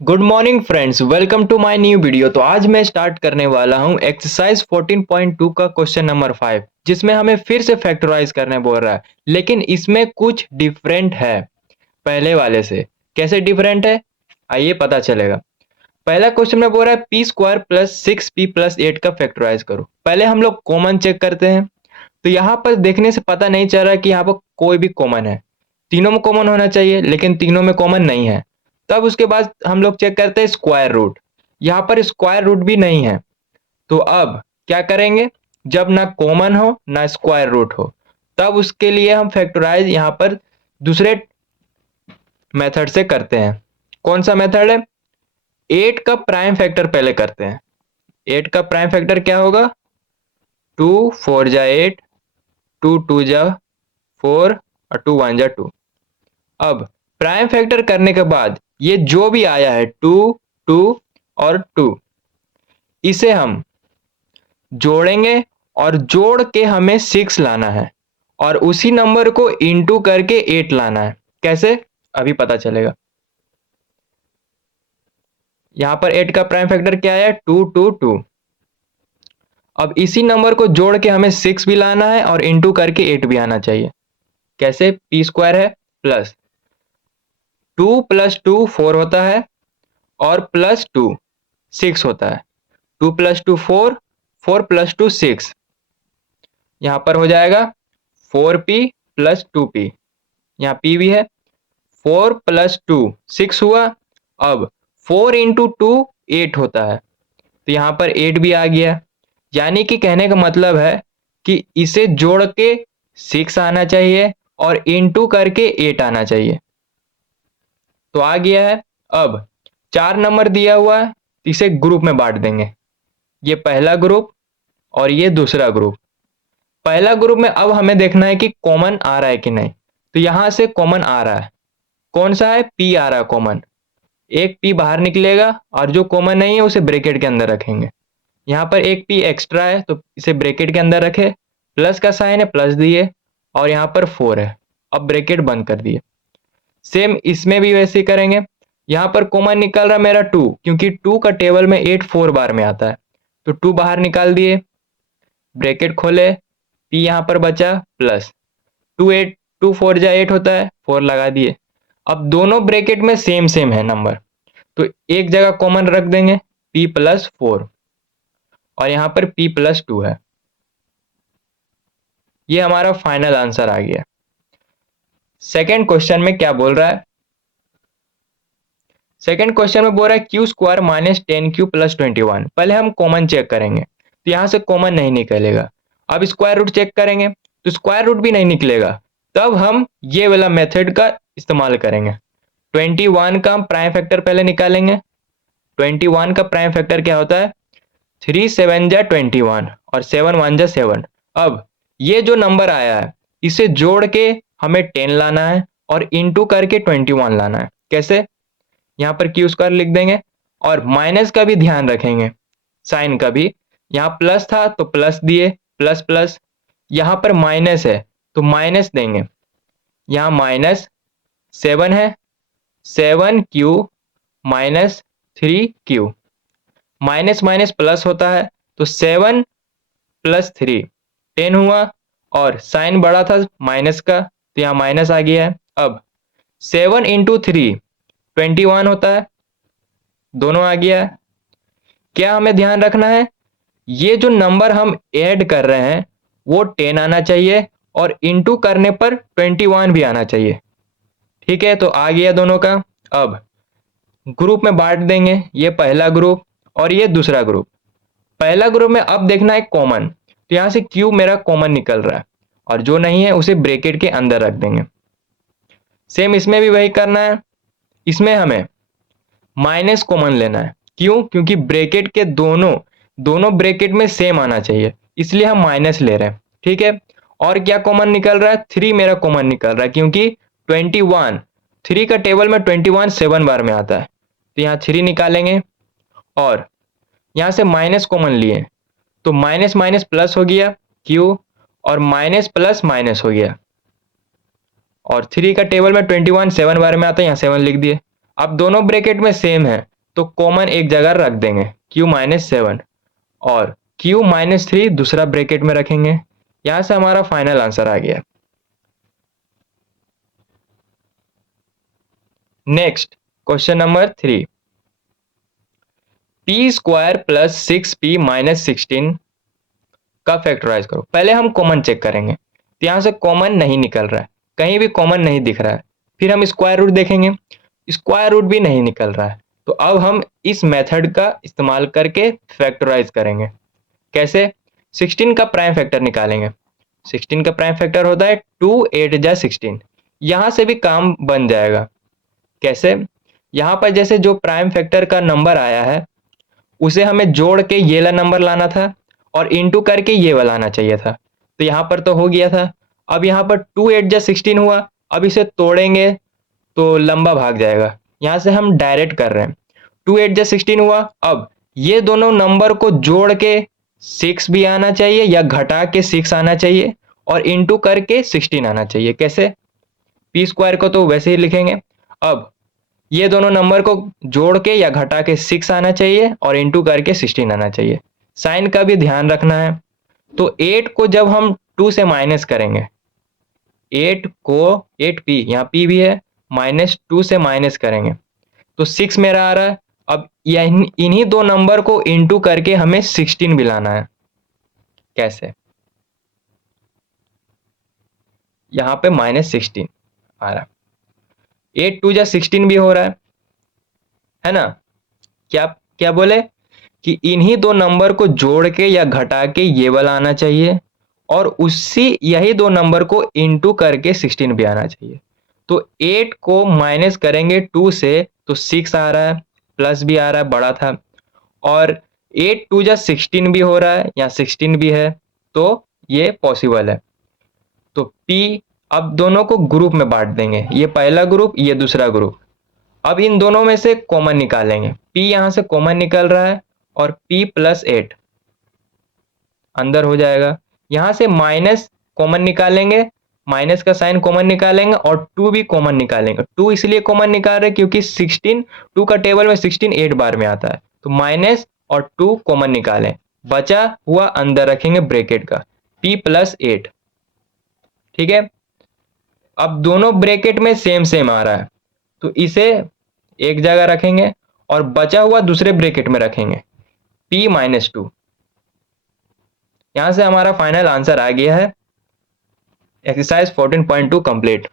Good morning friends, welcome to my new video. तो आज मैं स्टार्ट करने वाला हूं एक्सरसाइज 14.2 का क्वेश्चन नंबर 5, जिसमें हमें फिर से फैक्टराइज करने बोल रहा है, लेकिन इसमें कुछ डिफरेंट है पहले वाले से। कैसे डिफरेंट है, आइए पता चलेगा। पहला क्वेश्चन में बोल रहा है P square plus 6p plus 8 का फैक्टराइज करो। पहले हम लोग कॉमन चेक करते हैं। तो यहाँ पर देखने से पता नहीं चल रहा कि यहाँ पर कोई भी कॉमन है। तीनों में कॉमन होना चाहिए, लेकिन तीनों में कॉमन नहीं है। तब उसके बाद हम लोग चेक करते हैं स्क्वायर रूट। यहाँ पर स्क्वायर रूट भी नहीं है। तो अब क्या करेंगे, जब ना कॉमन हो ना स्क्वायर रूट हो, तब उसके लिए हम फैक्टराइज यहाँ पर दूसरे मेथड से करते हैं। कौन सा मेथड है? 8 का प्राइम फैक्टर पहले करते हैं। 8 का प्राइम फैक्टर क्या होगा? 2 4 जा 8, 2 2 जा 4 और 2 1 जा 2। अब प्राइम फैक्टर करने के बाद ये जो भी आया है 2 2 और 2, इसे हम जोड़ेंगे और जोड़ के हमें 6 लाना है और उसी नंबर को इंटू करके 8 लाना है। कैसे, अभी पता चलेगा। यहां पर 8 का प्राइम फैक्टर क्या है? 2 2 2। अब इसी नंबर को जोड़ के हमें 6 भी लाना है और इंटू करके 8 भी आना चाहिए। कैसे? पी स्क्वायर है प्लस 2 प्लस 2 4 होता है और प्लस 2 6 होता है। 2 प्लस 2 4, 4 प्लस 2 6। यहाँ पर हो जाएगा 4p प्लस 2p। यहाँ p भी है। 4 प्लस 2 6 हुआ। अब 4 इंटू 2 8 होता है, तो यहाँ पर 8 भी आ गया। यानी कि कहने का मतलब है कि इसे जोड़ के 6 आना चाहिए और इंटू करके 8 आना चाहिए। तो आ गया है। अब 4 नंबर दिया हुआ है, इसे ग्रुप में बांट देंगे। ये पहला ग्रुप और ये दूसरा ग्रुप। पहला ग्रुप में अब हमें देखना है कि कॉमन आ रहा है कि नहीं। तो यहां से कॉमन आ रहा है। कौन सा है? पी आ रहा है कॉमन। एक पी बाहर निकलेगा और जो कॉमन नहीं है उसे ब्रैकेट के अंदर रखेंगे। यहाँ पर एक पी एक्स्ट्रा है तो इसे ब्रैकेट के अंदर रखे। प्लस का साइन है, प्लस दिए, और यहाँ पर 4 है। अब ब्रैकेट बंद कर दिए। सेम इसमें भी वैसे ही करेंगे। यहाँ पर कॉमन निकल रहा मेरा 2, क्योंकि 2 का टेबल में 8 4 बार में आता है। तो 2 बाहर निकाल दिए, ब्रैकेट खोले, पी यहाँ पर बचा प्लस 2 4 जा 8 होता है, 4 लगा दिए। अब दोनों ब्रैकेट में सेम सेम है नंबर, तो एक जगह कॉमन रख देंगे, p प्लस 4, और यहाँ पर p प्लस 2 है। ये हमारा फाइनल आंसर आ गया। सेकेंड क्वेश्चन में क्या बोल रहा है? सेकेंड क्वेश्चन में बोल रहा है Q square minus 10q plus 21। पहले हम कॉमन चेक करेंगे, तो यहाँ से कॉमन नहीं निकलेगा। अब स्क्वायर रूट चेक करेंगे तो स्क्वायर रूट भी नहीं निकलेगा। तब हम ये वाला मेथड का इस्तेमाल करेंगे। 21 का प्राइम फैक्टर पहले निकालेंगे। 21 का प्राइम फैक्टर क्या होता है? 3 7 जा 21 और 7 1 जा 7। अब ये जो नंबर आया है इसे जोड़ के हमें 10 लाना है और इंटू करके 21 लाना है। कैसे? यहाँ पर क्यू स्क्वायर लिख देंगे और माइनस का भी ध्यान रखेंगे, साइन का भी। यहाँ प्लस था तो प्लस दिए, प्लस प्लस। यहाँ पर माइनस है तो माइनस देंगे। यहाँ माइनस 7 है, 7q minus 3q। Minus minus plus होता है, तो 7 प्लस 3 10 हुआ, और साइन बड़ा था माइनस का तो यहाँ माइनस आ गया है। अब 7 इंटू 3 21 होता है, दोनों आ गया है। क्या हमें ध्यान रखना है? ये जो नंबर हम ऐड कर रहे हैं वो 10 आना चाहिए और इंटू करने पर 21 भी आना चाहिए। ठीक है, तो आ गया दोनों का। अब ग्रुप में बांट देंगे, ये पहला ग्रुप और ये दूसरा ग्रुप। पहला ग्रुप में अब देखना है कॉमन, तो यहां से क्यू मेरा कॉमन निकल रहा है और जो नहीं है उसे ब्रैकेट के अंदर रख देंगे। सेम इसमें भी वही करना है। इसमें हमें माइनस कॉमन लेना है। क्यों? क्योंकि ब्रैकेट के दोनों दोनों ब्रैकेट में सेम आना चाहिए, इसलिए हम माइनस ले रहे हैं। ठीक है, और क्या कॉमन निकल रहा है? 3 मेरा कॉमन निकल रहा है, क्योंकि 21 3 का टेबल में 21 7 बार में आता है, तो यहाँ 3 निकालेंगे और यहाँ से माइनस कॉमन लिए तो माइनस माइनस प्लस हो गया क्यू, और माइनस प्लस माइनस हो गया। और 3 का टेबल में 21 7 बार में आता है, यहाँ 7 लिख दिए। अब दोनों ब्रैकेट में सेम है तो कॉमन एक जगह रख देंगे, q-7 और q-3 दूसरा ब्रैकेट में रखेंगे। यहां से हमारा फाइनल आंसर आ गया। Next question number 3, p² plus 6p minus 16 का फैक्टराइज करो। पहले हम कॉमन चेक करेंगे, तो यहां से कॉमन नहीं निकल रहा है, कहीं भी कॉमन नहीं दिख रहा है। फिर हम स्क्वायर रूट देखेंगे, स्क्वायर रूट भी नहीं निकल रहा है। तो अब हम इस मेथड का इस्तेमाल करके फैक्टराइज करेंगे। कैसे? 16 का प्राइम फैक्टर निकालेंगे। 16 का प्राइम फैक्टर होता है 2 8 जा 16। यहां से भी काम बन जाएगा। कैसे? यहां पर जैसे जो प्राइम फैक्टर का नंबर आया है उसे हमें जोड़ के ये वाला नंबर लाना था और इंटू करके ये वाला आना चाहिए था। तो यहां पर तो हो गया था। अब यहां पर 2 8 जा 16 हुआ। अब इसे तोड़ेंगे तो लंबा भाग जाएगा, यहां से हम डायरेक्ट कर रहे हैं। 2 8 जा 16 हुआ। अब ये दोनों नंबर को जोड़ के 6 भी आना चाहिए या घटा के 6 आना चाहिए और इंटू करके 16 आना चाहिए। कैसे? p² को तो वैसे ही लिखेंगे। अब ये दोनों नंबर को जोड़ के या घटा के 6 आना चाहिए और इंटू करके 16 आना चाहिए। साइन का भी ध्यान रखना है। तो 8 को जब हम 2 से माइनस करेंगे, 8 को 8p, यहाँ p भी है, -2 से माइनस करेंगे तो 6 मेरा आ रहा है। अब इन्हीं दो नंबर को इंटू करके हमें 16 भी लाना है। कैसे? यहाँ पे -16 आ रहा है। 8 2 जा 16 भी हो रहा है ना? क्या क्या बोले कि इन्हीं दो नंबर को जोड़ के या घटा के ये वाला आना चाहिए और उसी यही दो नंबर को इंटू करके 16 भी आना चाहिए। तो 8 को माइनस करेंगे 2 से तो 6 आ रहा है, प्लस भी आ रहा है, बड़ा था। और 8 2 जा 16 भी हो रहा है, या 16 भी है, तो ये पॉसिबल है। तो P अब दोनों को ग्रुप में बांट देंगे, ये पहला ग्रुप, ये दूसरा ग्रुप। अब इन दोनों में से कॉमन निकालेंगे। P यहां से कॉमन निकल रहा है और P + 8 अंदर हो जाएगा। यहां से माइनस कॉमन निकालेंगे, माइनस का साइन कॉमन निकालेंगे और 2 भी कॉमन निकालेंगे। 2 इसलिए कॉमन निकाल रहे क्योंकि 16 2 का टेबल में 16 8 बार में आता है। तो माइनस और 2 कॉमन निकालें, बचा हुआ अंदर रखेंगे ब्रैकेट का, P + 8। ठीक है? अब दोनों ब्रैकेट में सेम सेम आ रहा है तो इसे एक जगह रखेंगे और बचा हुआ दूसरे ब्रैकेट में रखेंगे, P - 2। यहां से हमारा फाइनल आंसर आ गया है। Exercise 14.2 complete.